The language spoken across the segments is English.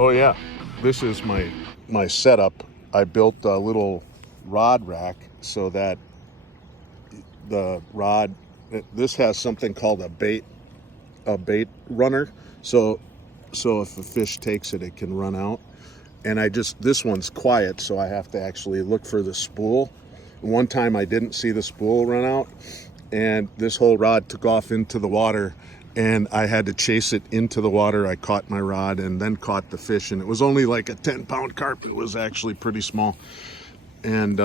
Oh yeah, this is my setup. I built a little rod rack so that the rod, this has something called a bait runner. So if a fish takes it, it can run out. And this one's quiet, so I have to actually look for the spool. One time I didn't see the spool run out, and this whole rod took off into the water, and I had to chase it into the water. I caught my rod and then caught the fish, and it was only like a 10-pound carp. It was actually pretty small. And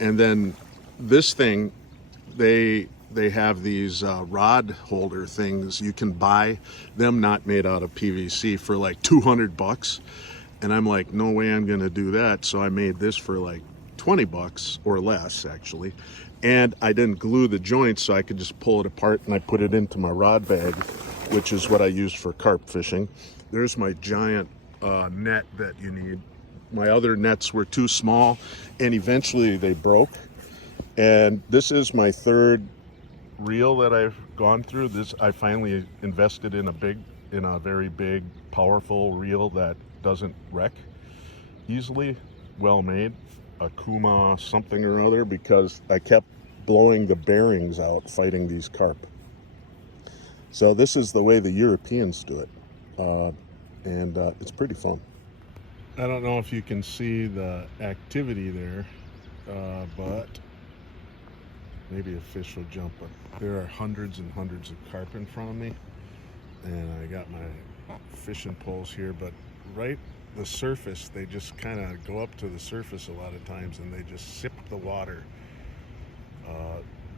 then this thing, they have these rod holder things. You can buy them not made out of PVC for like $200. And I'm like, no way I'm gonna do that. So I made this for like $20 or less actually. And I didn't glue the joints, so I could just pull it apart, and I put it into my rod bag, which is what I use for carp fishing. There's my giant net that you need. My other nets were too small, and eventually they broke. And this is my third reel that I've gone through. I finally invested in a very big, powerful reel that doesn't wreck easily, well made, a Kuma something or other, because I kept blowing the bearings out fighting these carp. So this is the way the Europeans do it, and it's pretty fun. I don't know if you can see the activity there, but maybe a fish will jump, but there are hundreds and hundreds of carp in front of me, and I got my fishing poles here, but right the surface, they just kind of go up to the surface a lot of times, and they just sip the water.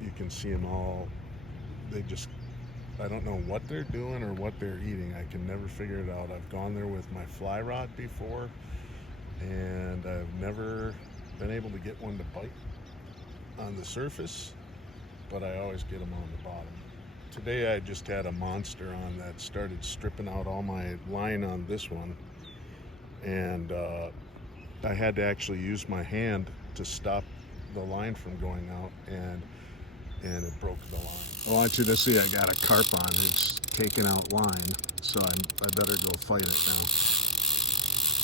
You can see them all. I don't know what they're doing or what they're eating. I can never figure it out. I've gone there with my fly rod before, and I've never been able to get one to bite on the surface, but I always get them on the bottom. Today I just had a monster on that started stripping out all my line on this one, and I had to actually use my hand to stop the line from going out, and it broke the line. I want you to see I got a carp on. It's taking out line, so I better go fight it now.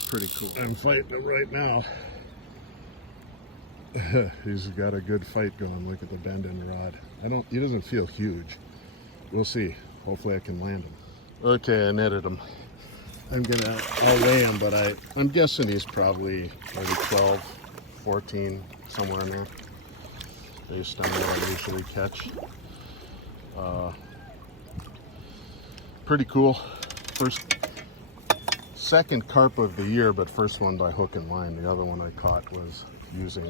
Pretty cool. I'm fighting it right now. He's got a good fight going. Look at the bend in the rod. He doesn't feel huge. We'll see. Hopefully I can land him. Okay, I netted him. I'll weigh him, but I'm guessing he's probably maybe 12, 14, somewhere in there, based on what I usually catch. Pretty cool. Second carp of the year, but first one by hook and line. The other one I caught was using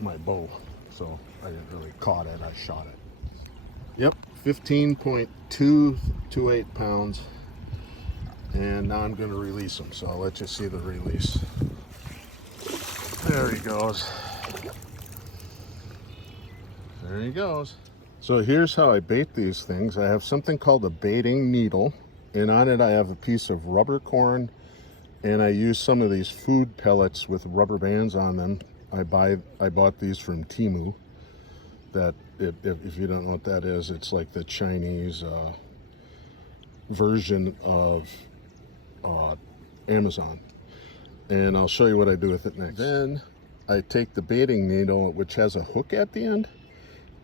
my bow, so I didn't really caught it, I shot it. Yep, 15.228 pounds, and now I'm going to release him, so I'll let you see the release. There he goes. There he goes. So here's how I bait these things. I have something called a baiting needle, and on it I have a piece of rubber corn, and I use some of these food pellets with rubber bands on them. I bought these from Temu. That if you don't know what that is, it's like the Chinese version of Amazon. And I'll show you what I do with it next. Then I take the baiting needle, which has a hook at the end,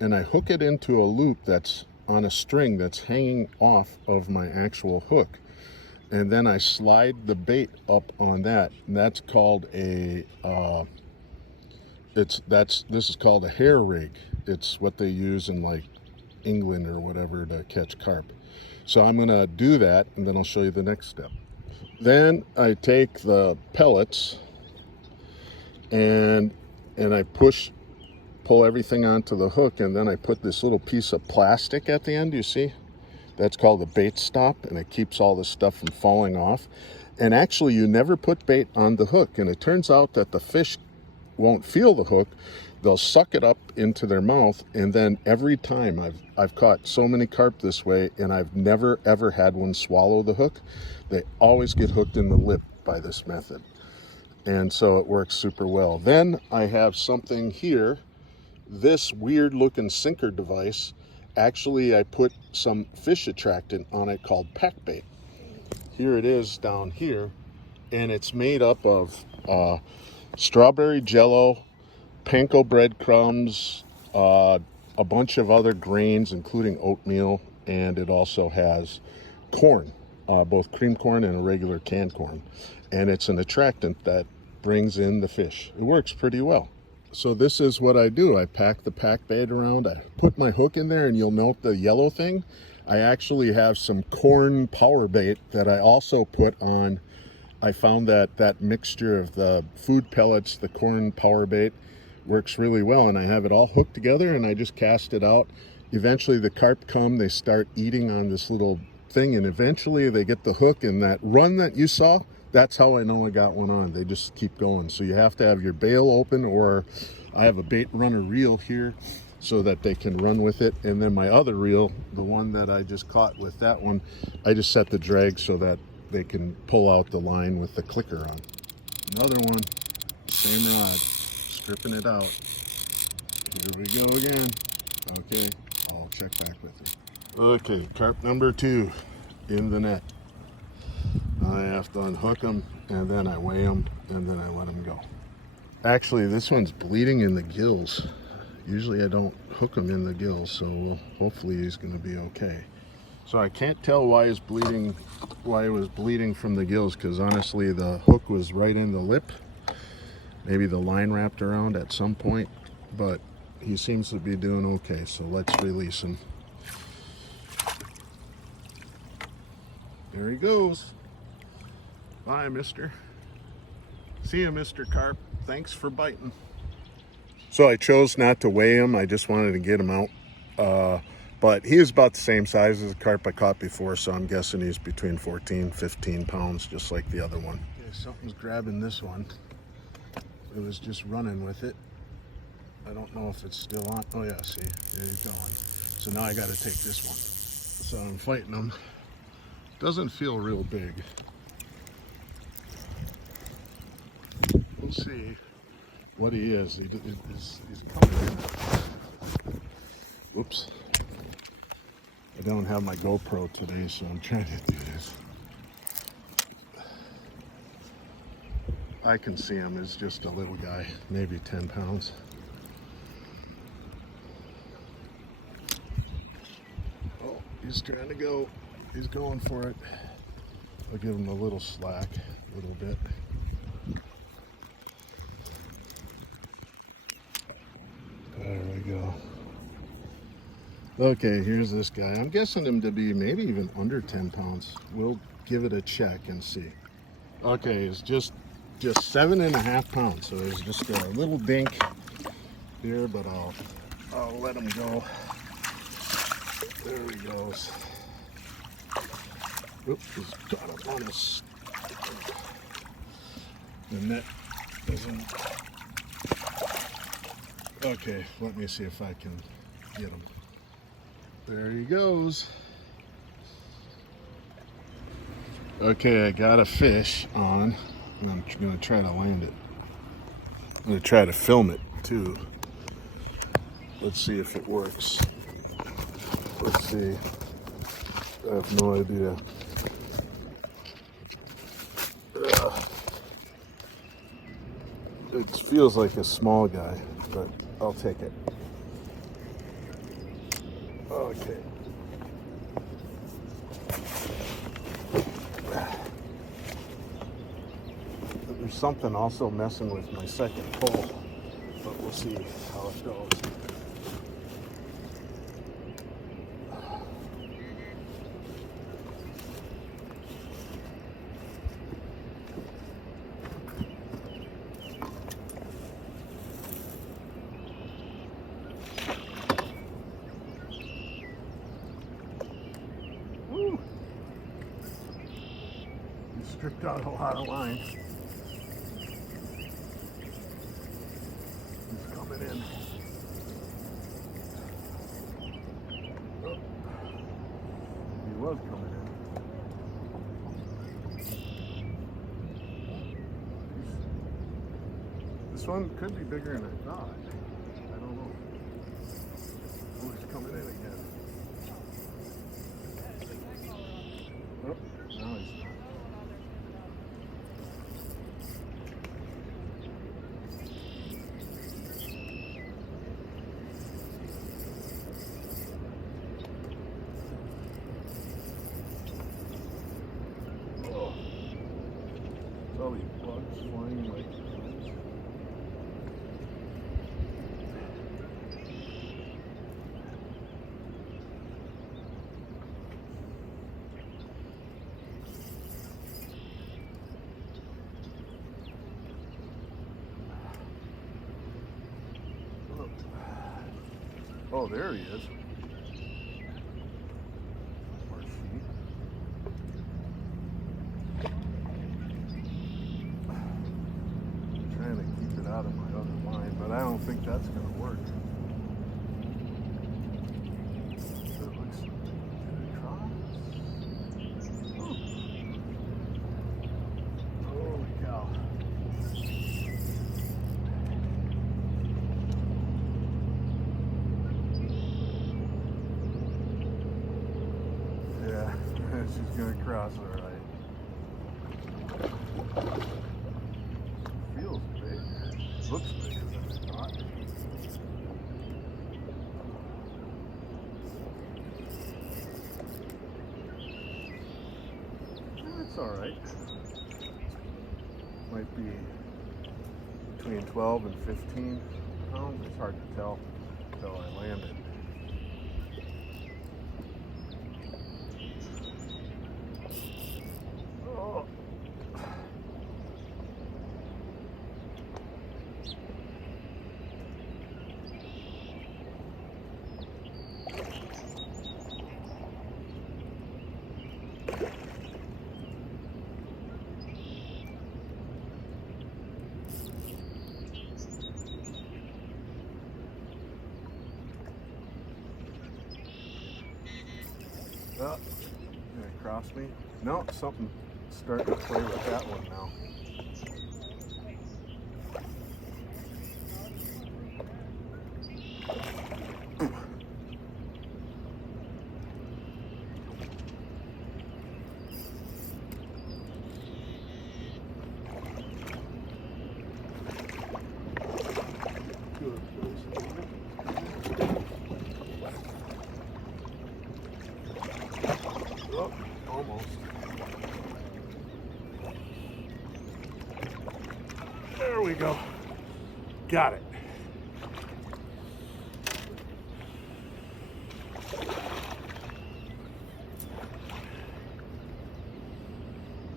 and I hook it into a loop that's on a string that's hanging off of my actual hook. And then I slide the bait up on that, and that's called this is called a hair rig. It's what they use in like England or whatever to catch carp. So I'm gonna do that, and then I'll show you the next step. Then I take the pellets and I pull everything onto the hook, and then I put this little piece of plastic at the end, you see? That's called a bait stop, and it keeps all the stuff from falling off. And actually, you never put bait on the hook, and it turns out that the fish won't feel the hook. They'll suck it up into their mouth, and then every time I've caught so many carp this way, and I've never ever had one swallow the hook. They always get hooked in the lip by this method, and so it works super well. Then I have something here, this weird looking sinker device. Actually, I put some fish attractant on it called pack bait, here it is down here, and it's made up of strawberry jello, panko breadcrumbs, a bunch of other grains, including oatmeal, and it also has corn, both cream corn and a regular canned corn. And it's an attractant that brings in the fish. It works pretty well. So this is what I do. I pack the pack bait around, I put my hook in there, and you'll note the yellow thing. I actually have some corn power bait that I also put on. I found that mixture of the food pellets, the corn power bait, works really well, and I have it all hooked together, and I just cast it out. Eventually the carp come, they start eating on this little thing, and eventually they get the hook, and that run that you saw, that's how I know I got one on. They just keep going. So you have to have your bail open, or I have a bait runner reel here so that they can run with it. And then my other reel, the one that I just caught with that one, I just set the drag so that they can pull out the line with the clicker on. Another one, same rod, stripping it out. Here we go again. Okay, I'll check back with her. Okay, carp number 2 in the net. I have to unhook them, and then I weigh them, and then I let them go. Actually, this one's bleeding in the gills. Usually I don't hook him in the gills, so hopefully he's going to be okay. So I can't tell why it was bleeding from the gills, because honestly the hook was right in the lip. Maybe the line wrapped around at some point, but he seems to be doing okay, so let's release him. There he goes. Bye, mister. See you, Mr. Carp. Thanks for biting. So I chose not to weigh him. I just wanted to get him out. But he is about the same size as the carp I caught before, so I'm guessing he's between 14, 15 pounds, just like the other one. Okay, something's grabbing this one. It was just running with it. I don't know if it's still on. Oh yeah, see, there he's going. So now I got to take this one. So I'm fighting him. Doesn't feel real big. We'll see what he is. He's coming in. Whoops. I don't have my GoPro today, so I'm trying to do this. I can see him as just a little guy, maybe 10 pounds. Oh, he's trying to go. He's going for it. I'll give him a little slack, a little bit. There we go. Okay, here's this guy. I'm guessing him to be maybe even under 10 pounds. We'll give it a check and see. Okay, it's just 7.5 pounds. So it's just a little dink here, but I'll let him go. There he goes. Oops, he's caught up on us. The net isn't. Okay, let me see if I can get him. There he goes. Okay, I got a fish on, and I'm gonna try to land it. I'm gonna try to film it too. Let's see if it works. Let's see. I have no idea. It feels like a small guy, but I'll take it. Okay. There's something also messing with my second pull, but we'll see how it goes. Stripped out a lot of line. He's coming in. Oh, he was coming in. This one could be bigger than I thought. I don't know. Oh, he's coming in again. Oh, now he's not. flying like oh, there he is. Or she. I'm trying to keep it out of my other line, but I don't think that's going to work. So it looks across. Oh. Holy cow. Yeah, she's gonna cross all right. Feels big. Looks bigger than I thought. That's all right. Might be between 12 and 15 pounds. It's hard to tell until I land it. Oh, did it cross me? No, something starting to play with that one now. Oh, almost. There we go. Got it.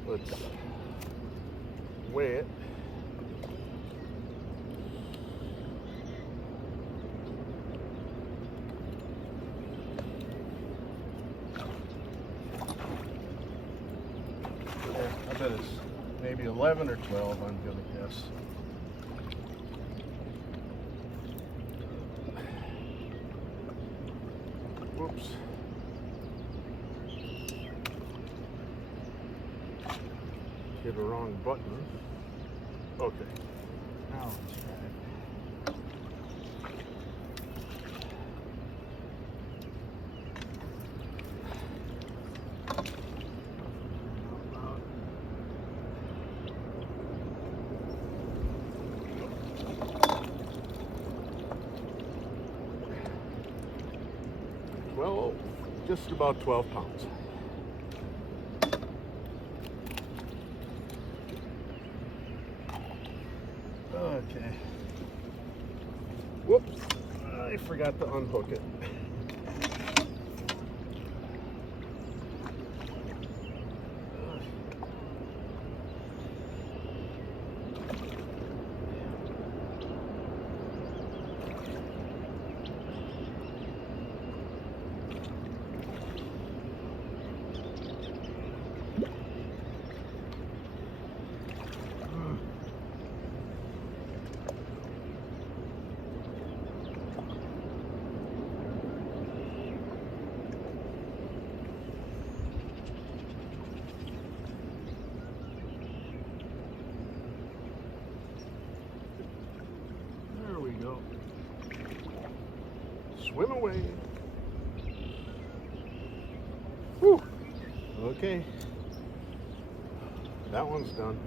Let's weigh it. I bet it's maybe 11 or 12, I'm gonna guess. Whoops. Hit a wrong button. Okay. Now let's try it. 12, just about 12 pounds. Okay. Whoops, I forgot to unhook it. Go. Swim away. Whew. Okay. That one's done.